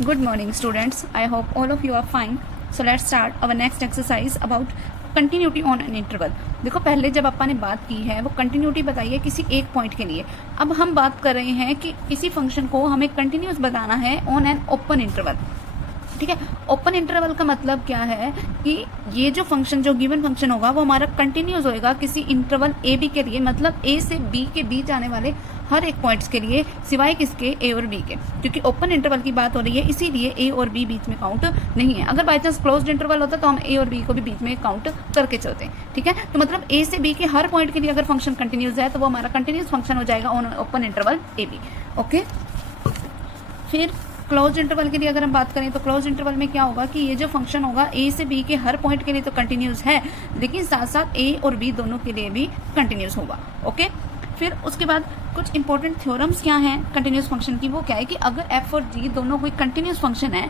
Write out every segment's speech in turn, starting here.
Good morning, students. I hope all of you are fine. So let's start our next exercise about continuity on an interval. देखो, पहले जब अपन ने बात की है वो कंटिन्यूटी बताई है किसी एक पॉइंट के लिए। अब हम बात कर रहे हैं कि किसी फंक्शन को हमें कंटिन्यूस बताना है ऑन एन ओपन इंटरवल। ठीक है, ओपन इंटरवल का मतलब क्या है कि ये जो फंक्शन, जो गिवन फंक्शन होगा वो हमारा कंटिन्यूस होएगा किसी इंटरवल ए बी के लिए, मतलब ए से बी के बीच आने वाले हर एक पॉइंट्स के लिए, सिवाय किसके, ए और बी के। क्योंकि ओपन इंटरवल की बात हो रही है, इसीलिए ए और बी बीच में काउंट नहीं है। अगर बाई चांस क्लोज्ड इंटरवल होता तो हम ए और बी को भी बीच में काउंट करके चलते हैं। ठीक है, तो मतलब ए से बी के हर पॉइंट के लिए अगर फंक्शन कंटिन्यूस है तो वो हमारा कंटिन्यूस फंक्शन हो जाएगा on open interval a b. Okay, फिर क्लोज इंटरवल के लिए अगर हम बात करें तो क्लोज इंटरवल में क्या होगा कि ये जो फंक्शन होगा ए से बी के हर पॉइंट के लिए तो कंटिन्यूस है, लेकिन साथ साथ ए और बी दोनों के लिए भी कंटिन्यूस होगा। ओके, फिर उसके बाद कुछ इंपॉर्टेंट थ्योरम्स क्या हैं कंटिन्यूस फंक्शन की, वो क्या है कि अगर एफ और जी दोनों कोई कंटिन्यूस फंक्शन है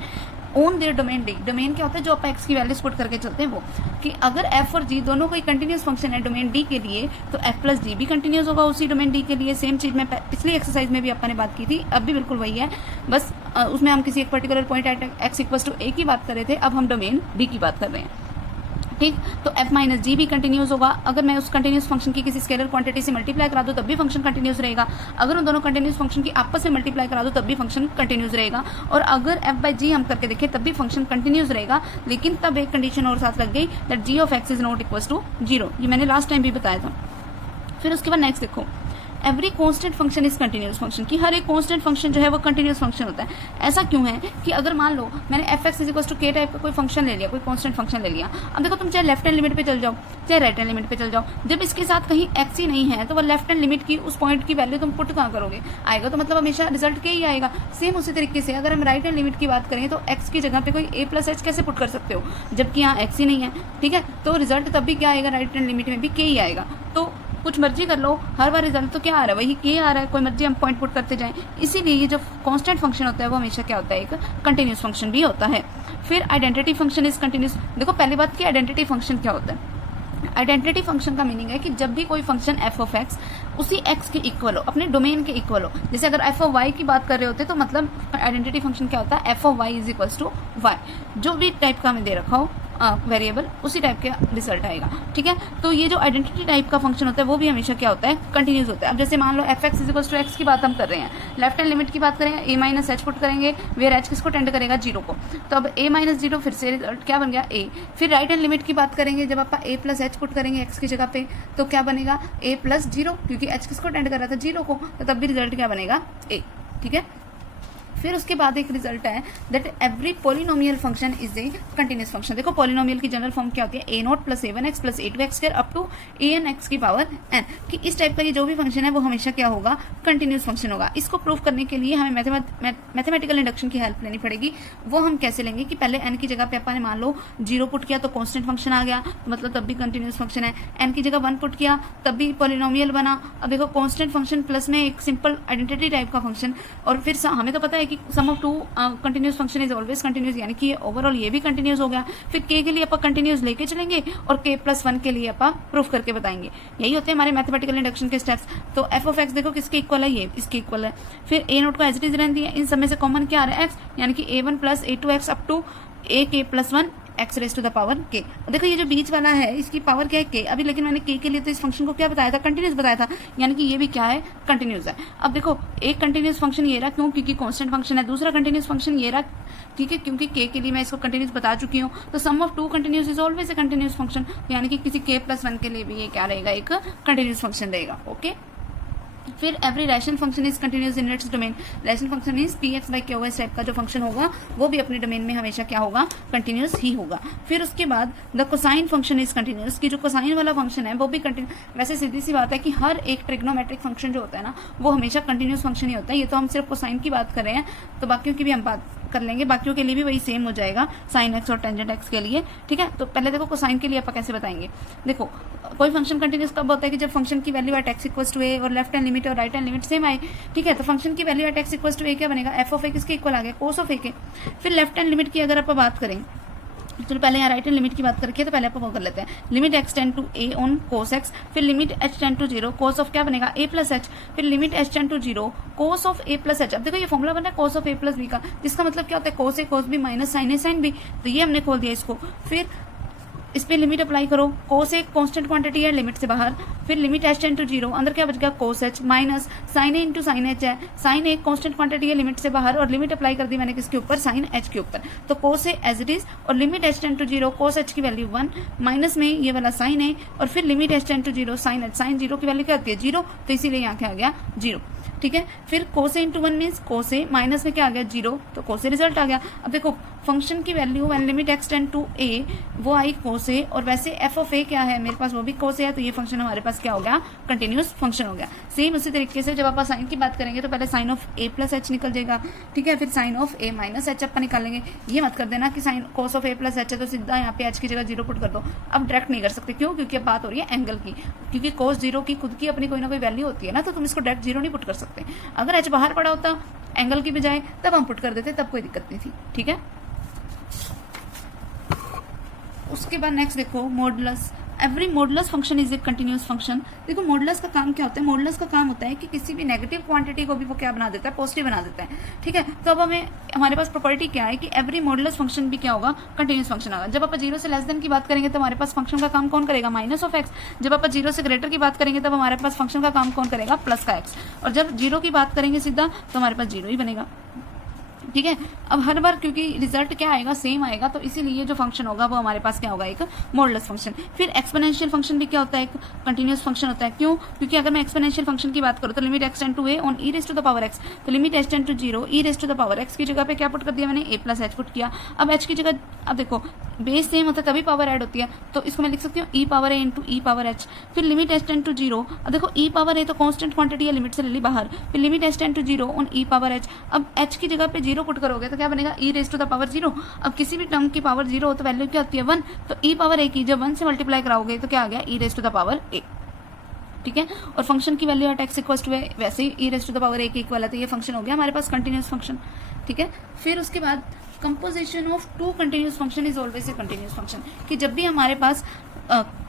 on their domain D, domain क्या होता है जो आप एक्स की वैल्यूज पुट करके चलते हैं वो, कि अगर एफ और जी दोनों कोई कंटिन्यूस फंक्शन है डोमेन डी के लिए तो एफ प्लस जी भी कंटिन्यूस होगा उसी डोमेन डी के लिए। सेम चीज में पिछली एक्सरसाइज में भी अपन ने बात की थी, अब भी बिल्कुल वही है, बस उसमें हम किसी एक particular point at x equal to a की बात कर रहे थे, अब हम डोमेन डी की बात कर रहे हैं। ठीक, तो f माइनस जी भी कंटिन्यूस होगा। अगर मैं उस कंटिन्यूस फंक्शन की किसी स्केलर क्वांटिटी से मल्टीप्लाई करा दूं तब भी फंक्शन कंटिन्यूस रहेगा। अगर उन दोनों कंटिन्यूस फंक्शन की आपस में मल्टीप्लाई करा दूं तब भी फंक्शन कंटिन्यूस रहेगा। और अगर f बाई जी हम करके देखें तब भी फंक्शन कंटिन्यूस रहेगा, लेकिन तब एक कंडीशन और साथ लग गई, that g of x is not equal to 0। ये मैंने लास्ट टाइम भी बताया था। फिर उसके बाद नेक्स्ट देखो, every constant function is continuous function, की हर एक कॉन्स्टेंट फंक्शन जो है वो कंटिन्यूस फंक्शन होता है। ऐसा क्यों है कि अगर मान लो मैंने f x is equal to k type का कोई फंक्शन ले लिया, कोई कॉन्स्टेंट फंक्शन ले लिया, अब देखो तुम चाहे लेफ्ट हैंड लिमिट पे चल जाओ चाहे राइट हैंड लिमिट पे चल जाओ, जब इसके साथ कहीं एक्स ही नहीं है तो वो लेफ्ट हैंड लिमिट की उस पॉइंट की वैल्यू तुम पुट कहाँ करोगे, आएगा तो मतलब हमेशा रिजल्ट के ही आएगा। सेम उसी तरीके से अगर हम राइट हैंड लिमिट की बात करें तो एक्स की जगह पे कोई ए प्लस एच कैसे पुट कर सकते हो, जबकि यहाँ एक्स ही नहीं है। ठीक है, तो रिजल्ट तब भी क्या आएगा, राइट हैंड लिमिट में भी के ही आएगा। तो कुछ मर्जी कर लो, हर बार रिजल्ट तो क्या आ रहा है, वही के आ रहा है, कोई मर्जी हम पॉइंट पुट करते जाएं। इसीलिए ये जो कांस्टेंट फंक्शन होता है वो हमेशा क्या होता है, एक कंटिन्यूस फंक्शन भी होता है। फिर आइडेंटिटी फंक्शन इज कंटिन्यूस। देखो, पहली बात की आइडेंटिटी फंक्शन क्या होता है। आइडेंटिटी फंक्शन का मीनिंग है कि जब भी कोई फंक्शन एफ ऑफ एक्स उसी एक्स के इक्वल हो, अपने डोमेन के इक्वल हो। जैसे अगर एफ ऑफ वाई की बात कर रहे होते तो मतलब आइडेंटिटी फंक्शन क्या होता है, f of y is equal to y, जो भी टाइप का हमें दे रखा हो वेरिएबल उसी टाइप का रिजल्ट आएगा। ठीक है, तो ये जो आइडेंटिटी टाइप का फंक्शन होता है वो भी हमेशा क्या होता है, कंटिन्यूस होता है। अब जैसे मान लो f x is equal to x की बात हम कर रहे हैं, लेफ्ट हैंड लिमिट की बात करें, ए माइनस एच पुट करेंगे, वेयर एच किसको टेंड करेगा, 0 को, तो अब ए माइनस 0 फिर से रिजल्ट क्या बन गया, ए। फिर राइट हैंड लिमिट की बात करेंगे, जब आप ए प्लस एच पुट करेंगे एक्स की जगह पे तो क्या बनेगा, ए प्लस 0, क्योंकि एच किसको टेंड कर रहा था, 0 को, तो तब भी रिजल्ट क्या बनेगा, ए। ठीक है, फिर उसके बाद एक रिजल्ट है that every polynomial function is a continuous function. देखो, पोलिनोमियल की जनरल फॉर्म क्या होती है, a not plus a one x plus a two x square up to a n x की पावर एन, कि इस टाइप का ये जो भी फंक्शन है वो हमेशा क्या होगा, कंटिन्यूस फंक्शन होगा। इसको प्रूव करने के लिए हमें मैथमेटिकल इंडक्शन की हेल्प लेनी पड़ेगी। वो हम कैसे लेंगे कि पहले एन की जगह पे अपन ने मान लो 0 पुट किया तो कॉन्स्टेंट फंक्शन आ गया, तो मतलब तब भी कंटिन्यूस फंक्शन है। एन की जगह 1 पुट किया तब भी पोलिनोमियल बना। अब देखो, कॉन्स्टेंट फंक्शन प्लस में एक सिंपल आइडेंटिटी टाइप का फंक्शन, और फिर हमें तो पता है कि sum of two continuous function is always continuous, यानी कि ओवरऑल ये भी कंटिन्यूस हो गया। फिर के लिए अपन कंटिन्यूस लेके चलेंगे और के प्लस 1 के लिए अपन प्रूफ करके बताएंगे। यही होते हैं हमारे मैथमेटिकल इंडक्शन के स्टेप्स। तो एफ ऑफ एक्स देखो किसके इक्वल है, ये इसके इक्वल है। फिर ए नोट को एज इट इज रहती है, इन सब में से कॉमन क्या आ रहा है, एक्स, यानी कि a one plus a two x up to a k plus 1 x raise to the power k. देखो, ये जो बीच वाला है इसकी पावर क्या है, के। अभी लेकिन मैंने के लिए तो इस फंक्शन को क्या बताया था, कंटिन्यूस बताया था, यानी कि ये भी क्या है, कंटिन्यूस है। अब देखो, एक कंटिन्यूस फंक्शन ये रहा, क्यों, क्योंकि कांस्टेंट फंक्शन है। दूसरा कंटिन्यूस फंक्शन ये रहा, ठीक है, क्योंकि के लिए मैं इसको कंटिन्यूस बता चुकी हूँ। तो sum of two continuous is always a continuous function, यानी कि किसी के प्लस 1 के लिए भी ये क्या रहेगा, एक कंटिन्यूस फंक्शन रहेगा। ओके, फिर every rational function is continuous in its domain. Rational function is P x by Q S type का जो फंक्शन होगा वो भी अपने डोमेन में हमेशा क्या होगा, कंटिन्यूस ही होगा। फिर उसके बाद the cosine function is continuous, की जो कोसाइन वाला फंक्शन है वो भी कंटिन्यूस। वैसे सीधी सी बात है कि हर एक ट्रिग्नोमेट्रिक फंक्शन जो होता है ना वो हमेशा कंटिन्यूस फंक्शन ही होता है। ये तो हम सिर्फ कोसाइन की बात कर रहे हैं, तो बाकियों की भी हम बात कर लेंगे, बाकियों के लिए भी वही सेम हो जाएगा साइन एक्स और टेंजेंट एक्स के लिए। ठीक है, तो पहले देखो कोसाइन के लिए आप कैसे बताएंगे। देखो, कोई फंक्शन कंटिन्यूस कब होता है कि जब फंक्शन की value at x equals to a और लेफ्ट हैंड लिमिट और राइट हैंड लिमिट सेम आए। ठीक है, तो फंक्शन की value at x equals to a क्या बनेगा, एफ ऑफ ए किसके इक्वल आ गया, कोस ऑफ ए के। फिर लेफ्ट हैंड लिमिट की अगर आप बात करें चलो पहले यहाँ राइट हैंड लिमिट की बात करके तो पहले आप वो कर लेते हैं। Limit x tend to a on cos x, फिर limit h tend to 0 cos of क्या बनेगा a प्लस h, फिर limit h tend to 0 cos of a plus h। अब देखो ये फॉर्मूला बन रहा है cos of a plus b का, जिसका मतलब क्या होता है cos a cos b minus sin a sin b, तो ये हमने खोल दिया इसको। फिर इस पे लिमिट अप्लाई करो, cos एक कांस्टेंट क्वांटिटी है लिमिट से बाहर, फिर लिमिट h टेंड टू 0 अंदर क्या बच गया cos h minus sin a into sin h है, sin एक कांस्टेंट क्वांटिटी है लिमिट से बाहर और लिमिट अप्लाई कर दी मैंने किसके ऊपर sin h के ऊपर, तो cos a as it is और limit h tend to 0 cos h की वैल्यू 1 माइनस में ये वाला sin a और फिर limit h tend to 0 sin h, sin 0 की वैल्यू क्या आती है 0, तो इसीलिए यहाँ क्या आ गया 0। ठीक है, फिर cos a into 1 means cos a minus में क्या आ गया 0, तो cos a रिजल्ट आ गया। अब देखो फंक्शन की value when limit x tend to a वो आई cos a और वैसे f ऑफ a क्या है मेरे पास वो भी cos a है, तो ये फंक्शन हमारे पास क्या हो गया कंटिन्यूस फंक्शन हो गया। सेम उसी तरीके से जब आप साइन की बात करेंगे तो पहले sine of a plus h निकल जाएगा, ठीक है, फिर sine of a minus h अपन निकालेंगे। ये मत कर देना कि sine cos of a plus h है तो सीधा यहाँ पे h की जगह 0 पुट कर दो, अब डायरेक्ट नहीं कर सकते, क्यों, क्योंकि अब बात हो रही है एंगल की, क्योंकि cos 0 की खुद की अपनी कोई ना कोई वैल्यू होती है ना, तो तुम इसको डायरेक्ट 0 नहीं पुट कर सकते। अगर h बाहर पड़ा होता एंगल की बजाय तब हम पुट कर देते, तब कोई दिक्कत नहीं थी। ठीक है, उसके बाद नेक्स्ट देखो modulus. Every modulus function is A continuous function. देखो मॉडुलस का काम क्या होता है, मॉडुलस का काम होता है कि किसी भी नेगेटिव क्वांटिटी को भी वो क्या बना देता है पॉजिटिव बना देता है। ठीक है, तो अब हमें हमारे पास प्रॉपर्टी क्या है कि एवरी मॉडुलस फंक्शन भी क्या होगा कंटिन्यूअस फंक्शन होगा। जब आप 0 से लेस देन की बात करेंगे तो हमारे पास फंक्शन का काम कौन करेगा माइनस ऑफ एक्स, जब आप 0 से ग्रेटर की बात करेंगे तब हमारे पास फंक्शन का काम कौन करेगा प्लस का एक्स, और जब 0 की बात करेंगे सीधा तो हमारे पास 0 ही बनेगा। ठीक है, अब हर बार क्योंकि रिजल्ट क्या आएगा सेम आएगा, तो इसीलिए जो फंक्शन होगा वो हमारे पास क्या होगा एक मॉडुलस फंक्शन। फिर एक्सपोनेंशियल फंक्शन भी क्या होता है एक कंटिन्यूअस फंक्शन होता है। क्यों, क्योंकि अगर मैं एक्सपोनेंशियल फंक्शन की बात करूँ तो limit x tend to a on e raise to the power x, तो limit h tend to 0 e raise to the power x की जगह पे क्या पुट कर दिया मैंने a प्लस h पुट किया। अब h की जगह अब देखो बेस सेम होता है तभी पावर ऐड होती है, तो इसको मैं लिख सकती हूँ e power a into e power h। फिर लिमिट h टेंड टू 0, अब देखो e पावर a तो कांस्टेंट क्वांटिटी है लिमिट से ले ली बाहर, फिर limit h tend to 0 on e power h। अब h की जगह पे 0 पुट करोगे तो क्या बनेगा e raise to the power 0। अब किसी भी टर्म की पावर 0 हो तो वैल्यू क्या होती है 1, तो e पावर a की जब 1 से मल्टीप्लाई कराओगे तो क्या आ गया e raise to the power a। ठीक है, और फंक्शन की value at x equal to है वैसे ही e raise to the power a के इक्वल है, तो ये फंक्शन हो गया हमारे पास कंटिन्यूअस फंक्शन। ठीक है, फिर उसके बाद composition of two continuous function is always a continuous function, कि जब भी हमारे पास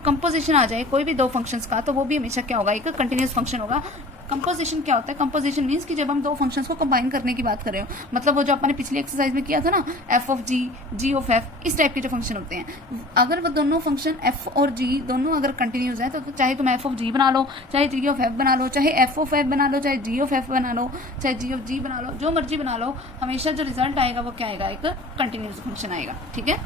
कंपोजिशन आ जाए कोई भी दो फंक्शंस का तो वो भी हमेशा क्या होगा एक कंटिन्यूअस फंक्शन होगा। कंपोजिशन क्या होता है, कंपोजिशन मीन्स कि जब हम दो फंक्शंस को कंबाइन करने की बात कर रहे हो, मतलब वो जो अपने पिछली एक्सरसाइज में किया था ना f of g, g of f, इस टाइप के जो फंक्शन होते हैं, अगर वो दोनों फंक्शन f और g दोनों अगर कंटिन्यूस हैं तो चाहे तुम f ऑफ g बना लो, चाहे g ऑफ f बना लो, चाहे f ऑफ f बना लो, चाहे g ऑफ f बना लो, चाहे g ऑफ g बना लो, जो मर्जी बना लो, हमेशा जो रिजल्ट आएगा वो क्या आएगा एक कंटिन्यूस फंक्शन आएगा। ठीक है,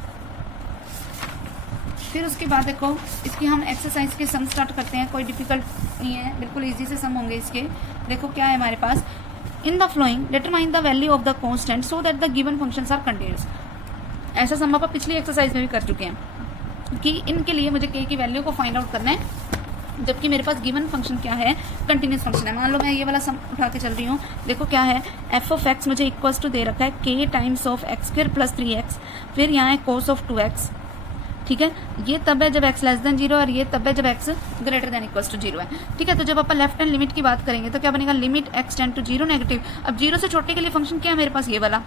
फिर उसके बाद देखो इसकी हम एक्सरसाइज के सम स्टार्ट करते हैं, कोई डिफिकल्ट नहीं है, बिल्कुल इजी से सम होंगे इसके। देखो क्या है हमारे पास, in the following determine the value of the constant so that the given functions are continuous. ऐसा सम आप पिछली एक्सरसाइज में भी कर चुके हैं कि इनके लिए मुझे k की वैल्यू को फाइंड आउट करना है, जबकि मेरे पास गिवन फंक्शन क्या है कंटिन्यूअस फंक्शन है। मान लो मैं ये वाला सम उठा के चल रही हूँ, देखो क्या है f ऑफ x मुझे इक्वल्स टू दे रखा है k times of x square plus 3x, फिर यहाँ है cos ऑफ 2x। ठीक है, ये तब है जब x लेस देन 0 और ये तब है जब x greater than equals to 0 है। ठीक है, तो जब अपन लेफ्ट हैंड लिमिट की बात करेंगे तो क्या बनेगा limit x tend to 0 negative. अब 0 से छोटे के लिए फंक्शन क्या है मेरे पास ये वाला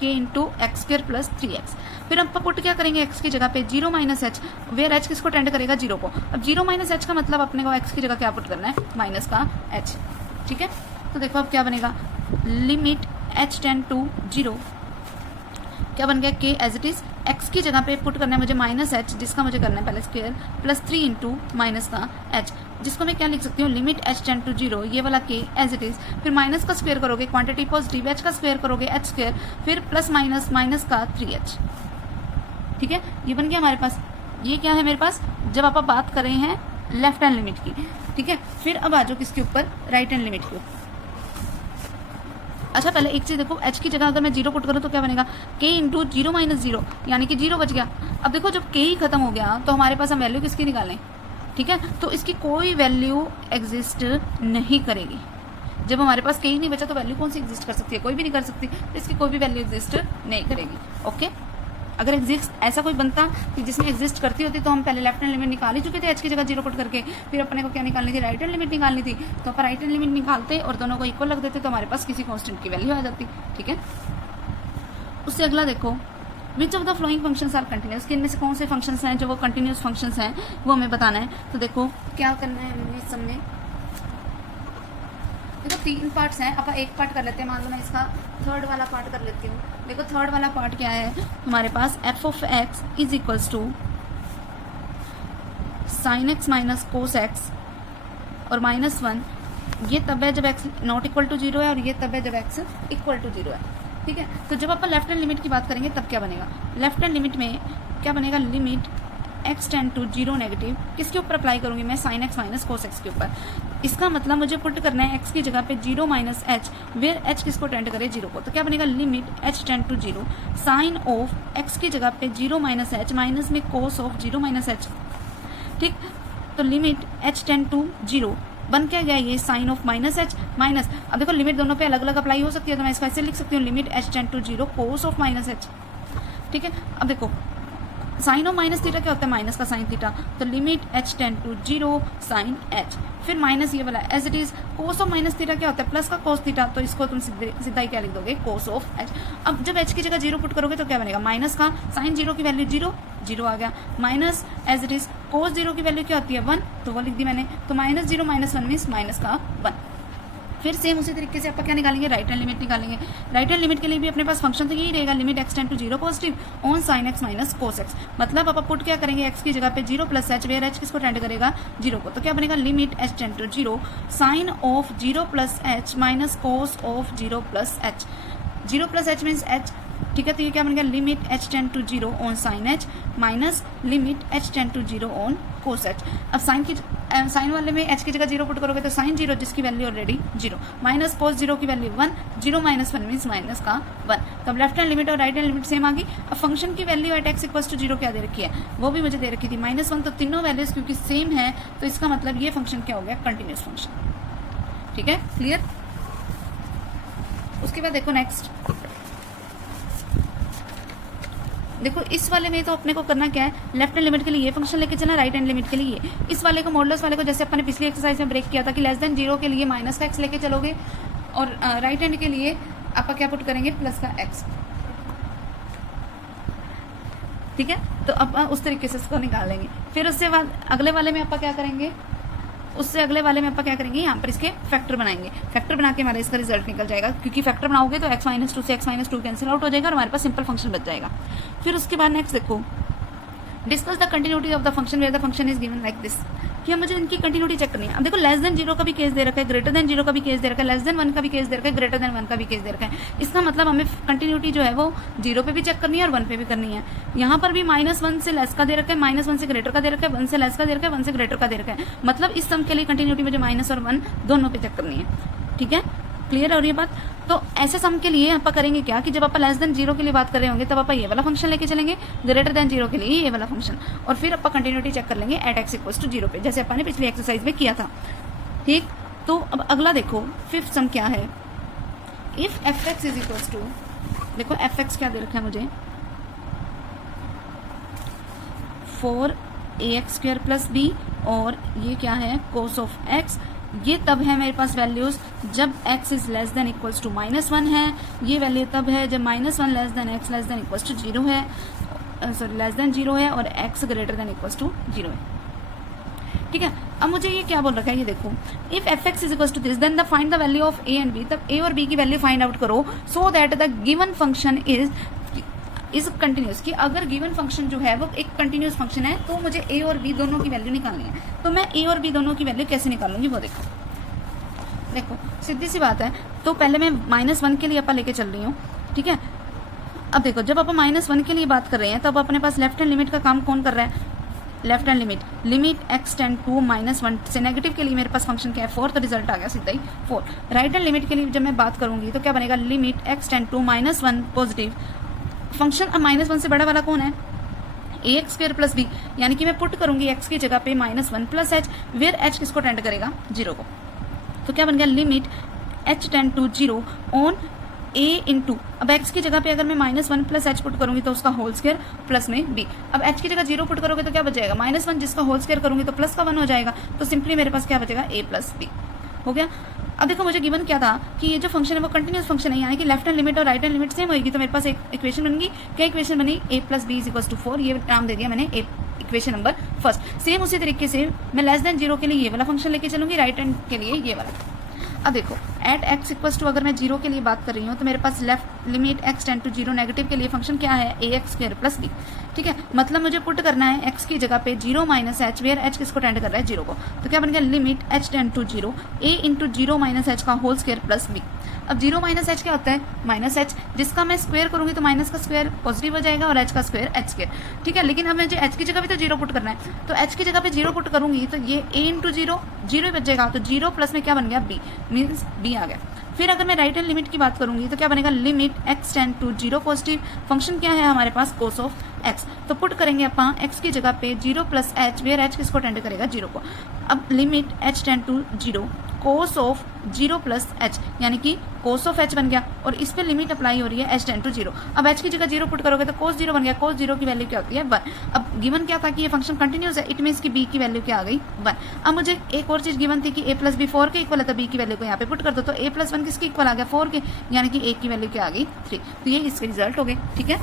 k into x square plus 3x। फिर हम पुट क्या करेंगे x की जगह पे 0 माइनस h, वेयर h किसको टेंड करेगा 0 को। अब 0 माइनस h का मतलब अपने को x की जगह क्या पुट करना है माइनस का h। ठीक है, तो देखो अब क्या बनेगा लिमिट h टेंड टू 0 क्या बन गया k as it is, x की जगह पे पुट करना है मुझे माइनस h, जिसका मुझे करना है पहले स्क्वायर प्लस 3 इंटू माइनस का h, जिसको मैं क्या लिख सकती हूँ लिमिट h टेंड टू 0 ये वाला k एज इट इज, फिर माइनस का स्क्वायर करोगे क्वांटिटी पॉजिटिव, h का स्क्वायर करोगे h स्क्वायर, फिर प्लस माइनस माइनस का 3h। ठीक है, ये बन गया हमारे पास। ये क्या है मेरे पास जब आप बात कर रहे हैं लेफ्ट हैंड लिमिट की। ठीक है, फिर अब आ जाओ किसके ऊपर राइट हैंड लिमिट के ऊपर। अच्छा पहले एक चीज देखो, h की जगह अगर मैं 0 पुट करूँ तो क्या बनेगा k इंटू 0 माइनस 0, यानी कि 0 बच गया। अब देखो जब k ही खत्म हो गया तो हमारे पास हम वैल्यू किसकी निकालें। ठीक है, तो इसकी कोई वैल्यू एग्जिस्ट नहीं करेगी। जब हमारे पास k ही नहीं बचा तो वैल्यू कौन सी एग्जिस्ट कर सकती है, कोई भी नहीं कर सकती, तो इसकी कोई भी वैल्यू एग्जिस्ट नहीं करेगी। ओके, अगर एग्जिस्ट ऐसा कोई बनता कि जिसमें एग्जिस्ट करती होती तो हम पहले लेफ्ट हैंड लिमिट निकाल ही चुके थे h की जगह 0 पुट करके, फिर अपने को क्या निकालनी थी राइट हैंड लिमिट निकालनी थी, तो अपन राइट हैंड लिमिट निकालते और दोनों को इक्वल रख देते तो हमारे पास किसी कांस्टेंट की वैल्यू आ जाती। ठीक है, उससे अगला देखो which of the following functions are continuous, कि इनमें से कौन से फंक्शंस हैं जो वो कंटिन्यूस फंक्शंस हैं वो हमें बताना है। तो देखो क्या करना है हमें इस सब में, देखो 3 पार्ट्स हैं, अपन एक पार्ट कर लेते हैं, मान लो मैं इसका थर्ड वाला पार्ट कर लेती हूँ। देखो थर्ड वाला पार्ट क्या है हमारे पास, f of x is equals to sine x minus cos x और -1, ये तब है जब एक्स नॉट इक्वल टू 0 है और ये तब है जब एक्स इक्वल टू 0 है। ठीक है, तो जब अपन लेफ्ट हैंड लिमिट की बात करेंगे तब क्या बनेगा, लेफ्ट हैंड लिमिट में क्या बनेगा, limit x tend to 0 negative, किसके ऊपर अप्लाई करूंगी मैं, sine x minus cos x के ऊपर। इसका मतलब मुझे पुट करना है एक्स की जगह पे 0 माइनस एच, वेयर एच किसको टेंड करे, 0 को। तो क्या बनेगा, limit h tend to 0 sine of x की जगह पे 0 माइनस एच माइनस में कोस ऑफ 0 माइनस एच। ठीक, तो लिमिट एच टेंड टू 0 बन क्या गया, ये sine of minus h minus, अब देखो लिमिट दोनों पे अलग अलग अप्लाई हो सकती है, तो मैं इसको ऐसे लिख सकती हूँ, limit h tend to 0 cos of minus h. ठीक है, अब देखो साइन ऑफ माइनस थीटा क्या होता है, माइनस का साइन थीटा, तो limit h tend to 0 sine h, फिर माइनस ये वाला as it is, cos of minus theta क्या होता है, प्लस का कोस थीटा, तो इसको तुम सीधा ही क्या लिख दोगे, कोस ऑफ एच। अब जब एच की जगह 0 पुट करोगे तो क्या बनेगा, माइनस का साइन 0 की वैल्यू 0 आ गया, minus as it is cos 0 की वैल्यू क्या होती है 1, तो वो लिख दी मैंने, तो -0 -1 मीन्स माइनस का 1। फिर सेम उसी तरीके से आप क्या निकालेंगे, राइट हैंड लिमिट निकालेंगे। राइट हैंड लिमिट के लिए भी अपने पास फंक्शन तो यही रहेगा, limit x tend to 0 positive on sine x minus cos x, मतलब आप पुट क्या करेंगे, एक्स की जगह पे 0 प्लस एच, वेयर एच किसको टेंड करेगा, 0 को। तो क्या बनेगा, limit h tend to 0 sine of 0 plus h minus cos of 0 plus h, 0 plus h means h. ठीक है, तो ये क्या बनेगा, limit h tend to 0 on sine h minus limit h tend to 0 on cos h. अब sine वाले में H की जगह 0 पुट करोगे तो साइन 0 जिसकी वैल्यू ऑलरेडी 0 माइनस कोस 0 की वैल्यू 1, 0 माइनस 1 मीन्स माइनस का 1। तब लेफ्ट हैंड लिमिट और राइट हैंड लिमिट सेम आ गई। अब फंक्शन की value at x equals to 0 क्या दे रखी है, वो भी मुझे दे रखी थी -1, तो तीनों वैल्यूज क्योंकि सेम है तो इसका मतलब ये फंक्शन क्या हो गया, कंटिन्यूस फंक्शन। ठीक है, क्लियर। उसके बाद देखो नेक्स्ट, देखो इस वाले में तो अपने को करना क्या है, लेफ्ट हैंड लिमिट के लिए ये फंक्शन लेके चलना, राइट हैंड लिमिट के लिए ये। इस वाले को मॉडुलस वाले को जैसे अपन ने पिछली एक्सरसाइज में ब्रेक किया था कि लेस देन 0 के लिए माइनस का एक्स लेके चलोगे और राइट हैंड के लिए आप क्या पुट करेंगे, प्लस का एक्स। ठीक है, तो अब उस तरीके से इसको निकालेंगे। फिर उससे बाद अगले वाले में आप क्या करेंगे, उससे अगले वाले में आप क्या करेंगे, यहाँ पर इसके फैक्टर बनाएंगे। फैक्टर बना के हमारा इसका रिजल्ट निकल जाएगा, क्योंकि फैक्टर बनाओगे तो x-2 से x-2 कैंसिल आउट हो जाएगा और हमारे पास सिंपल फंक्शन बच जाएगा। फिर उसके बाद नेक्स्ट देखो, discuss the continuity of the function where the function is given like this, कि हम मुझे इनकी कंटिन्यूटी चेक करनी है। अब देखो लेस देन 0 का भी केस दे रखा है, ग्रेटर देन 0 का भी केस दे रखा है, लेस देन 1 का भी केस दे रखा है, ग्रेटर देन 1 का भी केस दे रखा है। इसका मतलब हमें कंटिन्यूटी जो है वो 0 पे भी चेक करनी है और 1 पे भी करनी है। यहाँ पर भी -1 से लेस का दे रखा है, -1 से ग्रेटर का दे रखा है, 1 से लेस का दे रखा है, 1 से ग्रेटर का दे रखा है। मतलब इस सम के लिए कंटिन्यूटी मुझे माइनस और 1 दोनों पे चेक करनी है। ठीक है, क्लियर है और ये बात। तो ऐसे सम के लिए आप करेंगे क्या कि जब आप लेस देन 0 के लिए बात कर रहे होंगे तब आप ये वाला फंक्शन लेके चलेंगे, ग्रेटर देन 0 के लिए ये वाला फंक्शन, और फिर आप कंटिन्यूटी चेक कर लेंगे एट एक्स इक्वल्स टू 0 पे, जैसे अपन ने पिछली एक्सरसाइज में किया था। ठीक, तो अब अगला देखो फिफ्थ सम क्या है, if f x is equals to, देखो एफ एक्स क्या दे रखा है मुझे, 4ax² + b, और ये क्या है, कोस ऑफ एक्स। ये तब है मेरे पास वैल्यूज जब x is less than equals to -1 है, ये वैल्यू तब है जब -1 less than x less than equals to 0 है, सॉरी लेस देन 0 है और x greater than equals to 0 है। ठीक है, अब मुझे ये क्या बोल रखा है, ये देखो, if f x is equals to this then the find the value of a and b, तब a और b की वैल्यू फाइंड आउट करो so that the given function is continuous, कि अगर गिवन फंक्शन जो है वो एक कंटिन्यूस फंक्शन है तो मुझे a और b दोनों की वैल्यू निकालनी है। तो मैं a और b दोनों की वैल्यू कैसे निकालूंगी वो देखो। देखो सीधी सी बात है, तो पहले मैं -1 के लिए अपन लेके चल रही हूँ। ठीक है, अब देखो जब अपन -1 के लिए बात कर रहे हैं तब अपने पास लेफ्ट हैंड लिमिट का काम कौन कर रहा है, left hand limit x tend to -1 से नेगेटिव के लिए मेरे पास फंक्शन क्या है 4, तो रिजल्ट आ गया सीधा ही 4। राइट हैंड लिमिट के लिए जब मैं बात करूंगी तो क्या बनेगा, limit x tend to -1 positive function. अब -1 से बड़ा वाला कौन है, ax² + b, यानी कि मैं पुट करूंगी x की जगह पे -1 + h, वेयर h किसको टेंड करेगा, 0 को। तो क्या बन गया, limit h tend to 0 on a into, अब x की जगह पे अगर मैं -1 + h पुट करूंगी तो उसका होल स्क्वायर प्लस में b। अब h की जगह 0 पुट करोगे तो क्या बचेगा, -1 जिसका होल स्क्वायर करूंगी तो प्लस का 1 हो जाएगा, तो सिंपली मेरे पास क्या बचेगा, a + b हो गया। अब देखो मुझे गिवन क्या था कि ये जो फंक्शन है वो कंटिन्यूस फंक्शन है, यानी कि लेफ्ट हैंड लिमिट और राइट हैंड लिमिट सेम होगी। तो मेरे पास एक इक्वेशन बन गई। क्या इक्वेशन बनी? a + b = 4, ये नाम दे दिया मैंने इक्वेशन नंबर फर्स्ट। सेम उसी तरीके से मैं लेस देन 0 के लिए ये वाला फंक्शन लेके चलूंगी, राइट हैंड के लिए ये वाला। अब देखो एट x = अगर मैं 0 के लिए बात कर रही हूँ तो मेरे पास left limit x tend to 0 negative के लिए फंक्शन क्या है? ax² + b। ठीक है, मतलब मुझे पुट करना है x की जगह पे 0 - h, वेयर h किसको टेंड कर रहा है? 0 को। तो क्या बन गया? Limit h tend to 0 a × 0 - h का होल स्क्वायर प्लस b। अब 0 - h क्या होता है? -h, जिसका मैं स्क्वायर करूंगी तो माइनस का स्क्वायर पॉजिटिव हो जाएगा और h का स्क्वायर h²। ठीक है, लेकिन अब मुझे h की जगह भी तो 0 पुट करना है, तो h की जगह पे 0 पुट करूंगी तो ये a × 0 0 ही बचेगा, तो 0 प्लस में क्या बन गया? b, मीन्स b आ गया। फिर अगर मैं राइट हैंड लिमिट की बात करूंगी तो क्या बनेगा? Limit x tend to 0 positive, function क्या है हमारे पास? cos of x। तो पुट करेंगे अपन x की जगह पे 0 + h, वेयर h किसको टेंड करेगा? 0 को। अब limit h tend to 0 cos of 0 + h, यानी कि cos ऑफ h बन गया, और इस पे लिमिट अप्लाई हो रही है h टेंड टू 0। अब h की जगह 0 पुट करोगे तो cos 0 बन गया। cos 0 की वैल्यू क्या होती है? 1। अब गिवन क्या था कि ये फंक्शन कंटिन्यूस है, इट मीन्स कि b की वैल्यू क्या आ गई? 1। अब मुझे एक और चीज गिवन थी कि a + b 4 के इक्वल है, तो b की वैल्यू को यहाँ पे पुट कर दो, तो a + 1 किसके इक्वल आ गया? 4 के, यानी कि a की वैल्यू क्या आ गई? 3। तो ये इसके रिजल्ट हो गए। ठीक है,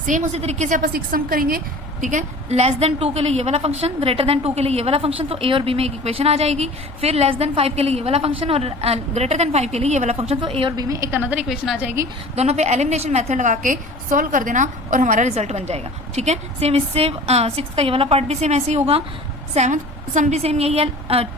सेम उसी तरीके से अपन 6 सम करेंगे। ठीक है, लेस देन 2 के लिए ये वाला फंक्शन, ग्रेटर देन 2 के लिए ये वाला फंक्शन, तो a और b में एक इक्वेशन आ जाएगी। फिर लेस देन 5 के लिए ये वाला फंक्शन और ग्रेटर देन 5 के लिए ये वाला फंक्शन, तो a और b में एक अनदर इक्वेशन आ जाएगी। दोनों पे एलिमिनेशन मेथड लगा के सोल्व कर देना और हमारा रिजल्ट बन जाएगा। ठीक है, सेम इससे 6 का ये वाला पार्ट भी सेम ऐसे ही होगा। 7th सम भी सेम यही है,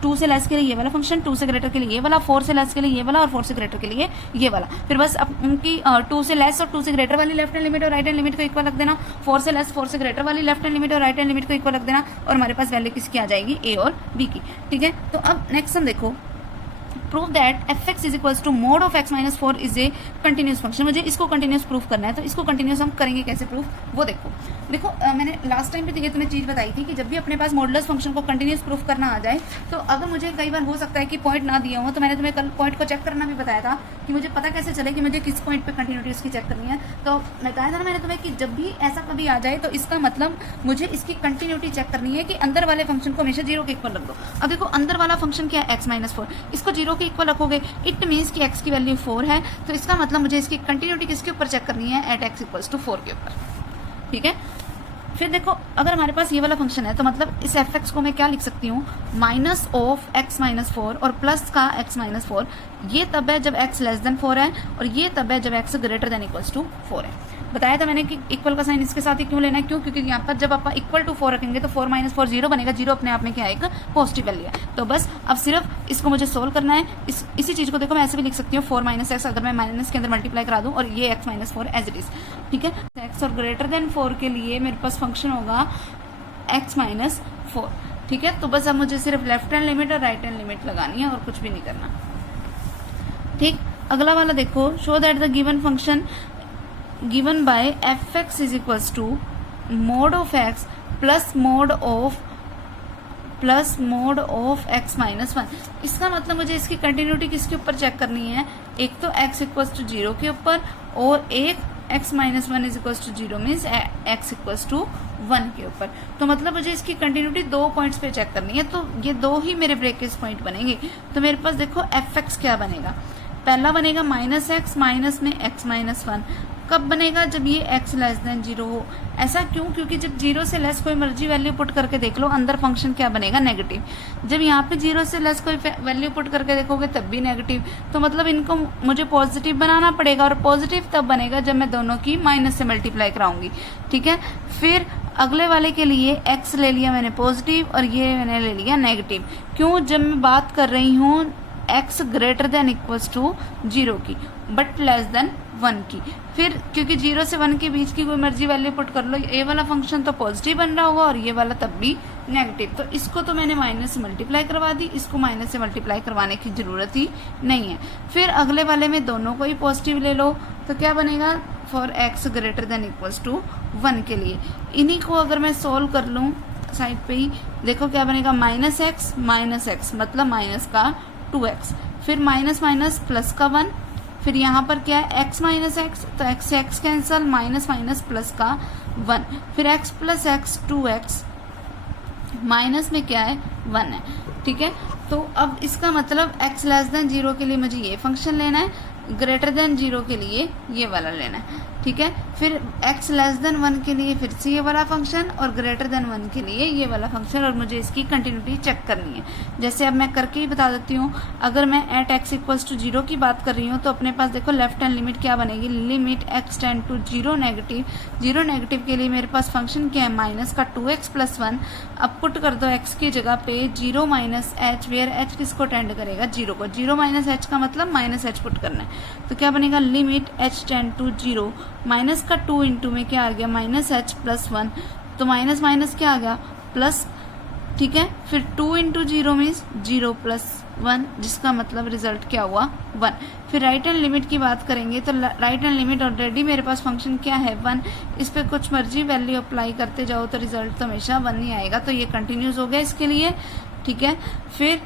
2 से लेस के लिए ये वाला फंक्शन, 2 से ग्रेटर के लिए ये वाला, 4 से लेस के लिए ये वाला और 4 से ग्रेटर के लिए ये वाला। फिर बस अब उनकी 2 से लेस और 2 से ग्रेटर वाली लेफ्ट हैंड लिमिट और राइट हैंड लिमिट को इक्वल रख देना, 4 से लेस 4 से ग्रेटर वाली लेफ्ट हैंड लिमिट और राइट हैंड लिमिट को इक्वल रख देना, और हमारे पास वैल्यू किसकी आ जाएगी? a और b की। ठीक है, तो अब नेक्स्ट सम देखो, prove that fx = mod of x - 4 is a continuous function. मुझे इसको कंटिन्यूस प्रूफ करना है, तो इसको कंटिन्यूस हम करेंगे कैसे प्रूफ, वो देखो मैंने लास्ट टाइम पे ये तुम्हें चीज बताई थी कि जब भी अपने पास मॉडुलस फंक्शन को कंटिन्यूस प्रूफ करना आ जाए, तो अगर मुझे कई बार हो सकता है कि पॉइंट ना दिया हो, तो मैंने तुम्हें कल पॉइंट को चेक करना भी बताया था कि मुझे पता कैसे चले कि मुझे किस पॉइंट पे कंटिन्यूटी इसकी चेक करनी है। तो बताया था ना मैंने तुम्हें कि जब भी ऐसा कभी आ जाए तो इसका मतलब मुझे इसकी कंटिन्यूटी चेक करनी है कि अंदर वाले फंक्शन को हमेशा 0 के इक्वल रख दो। अब देखो अंदर वाला फंक्शन क्या है? x - 4, इसको 0 के इक्वल रखोगे, इट मीन्स कि x की वैल्यू 4 है, तो इसका मतलब मुझे इसकी कंटिन्यूटी किसके ऊपर चेक करनी है? एट x = 4 के ऊपर। ठीक है, फिर देखो अगर हमारे पास ये वाला फंक्शन है तो मतलब इस fx को मैं क्या लिख सकती हूँ? माइनस ऑफ x - 4 और प्लस का x - 4। ये तब है जब x लेस देन 4 है, और ये तब है जब x greater than equals to 4 है। बताया था मैंने कि इक्वल का साइन इसके साथ ही क्यों लेना है? क्यों? क्योंकि यहाँ पर जब आप इक्वल टू 4 रखेंगे तो 4 - 4 0 बनेगा। 0 अपने आप में क्या है? एक पॉजिटिव वैल्यू है। तो बस अब सिर्फ इसको मुझे सोल्व करना है। इसी चीज को देखो मैं ऐसे भी लिख सकती हूँ 4 - x, अगर मैं माइनस के अंदर मल्टीप्लाई करा दूं, और ये x - 4 एज इट इज। ठीक है, x और ग्रेटर देन 4 के लिए मेरे पास फंक्शन होगा x - 4। ठीक है, तो बस अब मुझे सिर्फ लेफ्ट हैंड लिमिट और राइट हैंड लिमिट लगानी है और कुछ भी नहीं करना। ठीक, अगला वाला देखो, show that the given function given by fx = mod of x plus mod of x - 1। इसका मतलब मुझे इसकी कंटिन्यूटी किसके ऊपर चेक करनी है? एक तो x = 0 के ऊपर, और एक x - 1 = 0 मीन्स x = 1 के ऊपर। तो मतलब मुझे इसकी कंटिन्यूटी 2 पॉइंट्स पे चेक करनी है, तो ये 2 ही मेरे ब्रेकेज पॉइंट बनेंगे। तो मेरे पास देखो fx क्या बनेगा? पहला बनेगा -x, माइनस में x - 1। कब बनेगा? जब ये x लेस देन 0 हो। ऐसा क्यों? क्योंकि जब 0 से लेस कोई मर्जी वैल्यू पुट करके देख लो, अंदर फंक्शन क्या बनेगा? नेगेटिव। जब यहाँ पे 0 से लेस कोई वैल्यू पुट करके देखोगे तब भी नेगेटिव। तो मतलब इनको मुझे पॉजिटिव बनाना पड़ेगा, और पॉजिटिव तब बनेगा जब मैं दोनों की माइनस से मल्टीप्लाई कराऊंगी। ठीक है, फिर अगले वाले के लिए x ले लिया मैंने पॉजिटिव, और ये मैंने ले लिया नेगेटिव। क्यों? जब मैं बात कर रही हूँ x greater than equals to 0 की, बट लेस देन 1 की। फिर क्योंकि 0 से 1 के बीच की कोई मर्जी वैल्यू पुट कर लो, ये वाला फंक्शन तो पॉजिटिव बन रहा होगा और ये वाला तब भी नेगेटिव। तो इसको तो मैंने माइनस से मल्टीप्लाई करवा दी, इसको माइनस से मल्टीप्लाई करवाने की जरूरत ही नहीं है। फिर अगले वाले में दोनों को ही पॉजिटिव ले लो, तो क्या बनेगा? For x greater than equals to 1 के लिए। इन्हीं को अगर मैं सोल्व कर लूँ साइड पे ही, देखो क्या बनेगा? -x मतलब माइनस का 2x, फिर माइनस माइनस प्लस का 1, फिर यहाँ पर क्या है? x - x, तो x से x cancel, minus minus plus का 1, फिर x + x 2x, माइनस में क्या है? 1 है। ठीक है, तो अब इसका मतलब x लेस देन 0 के लिए मुझे ये फंक्शन लेना है, ग्रेटर देन 0 के लिए ये वाला लेना है, ठीक है। फिर x लेस देन 1 के लिए फिर से ये वाला फंक्शन और ग्रेटर देन 1 के लिए ये वाला फंक्शन, और मुझे इसकी कंटिन्यूटी चेक करनी है। जैसे अब मैं करके ही बता देती हूँ। अगर मैं एट x इक्वल्स टू 0 की बात कर रही हूँ तो अपने पास देखो लेफ्ट हैंड लिमिट क्या बनेगी, limit x tend to 0 negative. 0 negative के लिए मेरे पास फंक्शन क्या है, माइनस का 2x प्लस 1। अब पुट कर दो x की जगह पे 0 माइनस h, वेयर h किसको टेंड करेगा, 0 को। 0 माइनस h का मतलब माइनस h पुट करना है, तो क्या बनेगा, limit h tend to 0, minus का 2 इंटू में क्या आ गया, माइनस h प्लस 1, तो माइनस माइनस क्या आ गया, प्लस, ठीक है। फिर 2 इंटू 0 मीन्स 0 प्लस 1, जिसका मतलब रिजल्ट क्या हुआ, 1। फिर राइट हैंड लिमिट की बात करेंगे तो राइट हैंड लिमिट ऑलरेडी मेरे पास फंक्शन क्या है, 1। इस पर कुछ मर्जी वैल्यू अप्लाई करते जाओ तो रिजल्ट तो हमेशा 1 ही आएगा, तो ये कंटिन्यूस हो गया इसके लिए, ठीक है। फिर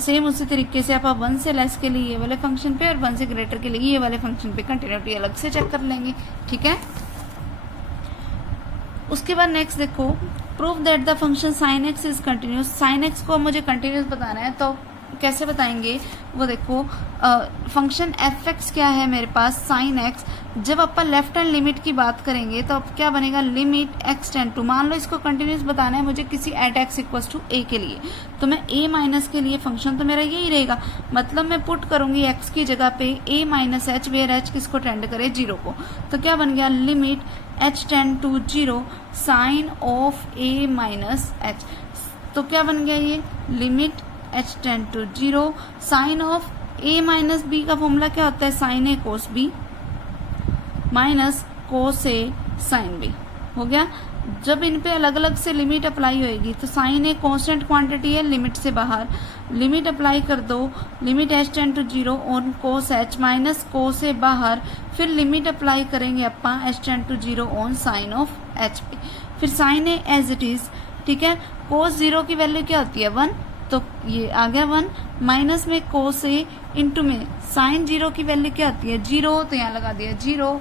सेम उसी तरीके से आप 1 से लेस के लिए ये वाले फंक्शन पे और 1 से ग्रेटर के लिए ये वाले फंक्शन पे कंटिन्यूटी अलग से चेक कर लेंगे, ठीक है। उसके बाद नेक्स्ट देखो, prove that the function sine x is continuous. Sine x को मुझे कंटिन्यूस बताना है, तो कैसे बताएंगे वो देखो, फंक्शन एफ एक्स क्या है मेरे पास, साइन एक्स। जब अपन लेफ्ट हैंड लिमिट की बात करेंगे तो अब क्या बनेगा, लिमिट एक्स टेंड टू, मान लो इसको कंटिन्यूस बताना है मुझे किसी eight x equals to a के लिए, तो मैं ए माइनस के लिए फंक्शन तो मेरा यही रहेगा, मतलब मैं पुट करूंगी एक्स की जगह पे a minus h, where h किसको टेंड करे, 0 को। तो क्या बन गया, limit h tend to 0 sine of a minus h. तो क्या बन गया ये, limit h tend to 0 sine of a minus b का फॉर्मूला क्या होता है, sine a cos b minus cos a sine b, हो गया। जब इन पे अलग अलग से लिमिट अप्लाई होएगी तो साइन ए कांस्टेंट क्वांटिटी है, लिमिट से बाहर, लिमिट अप्लाई कर दो, limit h tend to 0 on cos h minus cos a बाहर, फिर लिमिट अप्लाई करेंगे अपा h tend to 0 on sine of h पे, फिर sine a as it is, ठीक है। कोस 0 की वैल्यू क्या होती है, 1, तो ये आ गया 1, माइनस में कोस ए इंटू में साइन 0 की वैल्यू क्या होती है, 0, तो यहाँ लगा दिया 0,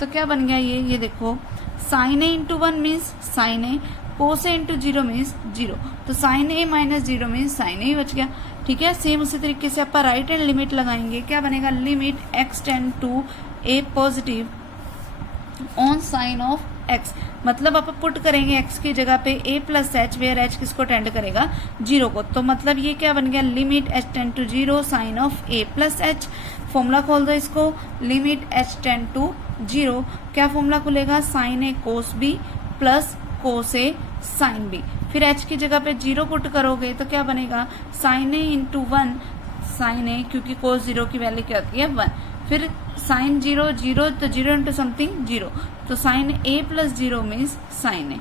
तो क्या बन गया ये देखो, sign A into 1 means sine a, cos A into 0 means 0, तो साइन ए माइनस 0 मीन्स साइन ए बच गया, ठीक है। सेम उसी तरीके से आप राइट हैंड लिमिट लगाएंगे, क्या बनेगा, limit x tend to a positive on sine of x, मतलब आप पुट करेंगे x की जगह पे a plus h, where h किसको टेंड करेगा, 0 को। तो मतलब ये क्या बन गया, limit h tend to 0 sine of a plus h. Formula खोल दो इसको, लिमिट h टेंड टू 0, क्या फॉर्मूला खुलेगा, sign a cos b plus cos a sign b। फिर h की जगह पे 0 पुट करोगे तो क्या बनेगा, साइन ए इंटू 1 साइन ए, क्योंकि कोस 0 की वैल्यू क्या होती है, 1। फिर साइन 0 0, तो 0 इंटू समथिंग 0, तो sine a plus 0 means sine a,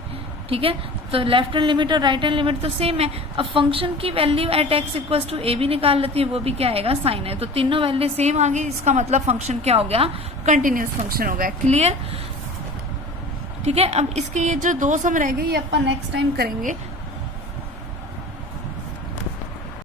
ठीक है। तो लेफ्ट हैंड लिमिट और राइट हैंड लिमिट तो सेम है। अब फंक्शन की value at x equals to a भी निकाल लेती है, वो भी क्या आएगा, साइन है। तो तीनों वैल्यू सेम आ गई, इसका मतलब फंक्शन क्या हो गया, कंटिन्यूस फंक्शन हो गया, क्लियर, ठीक है। अब इसके ये जो 2 सम रह गए ये अपन नेक्स्ट टाइम करेंगे,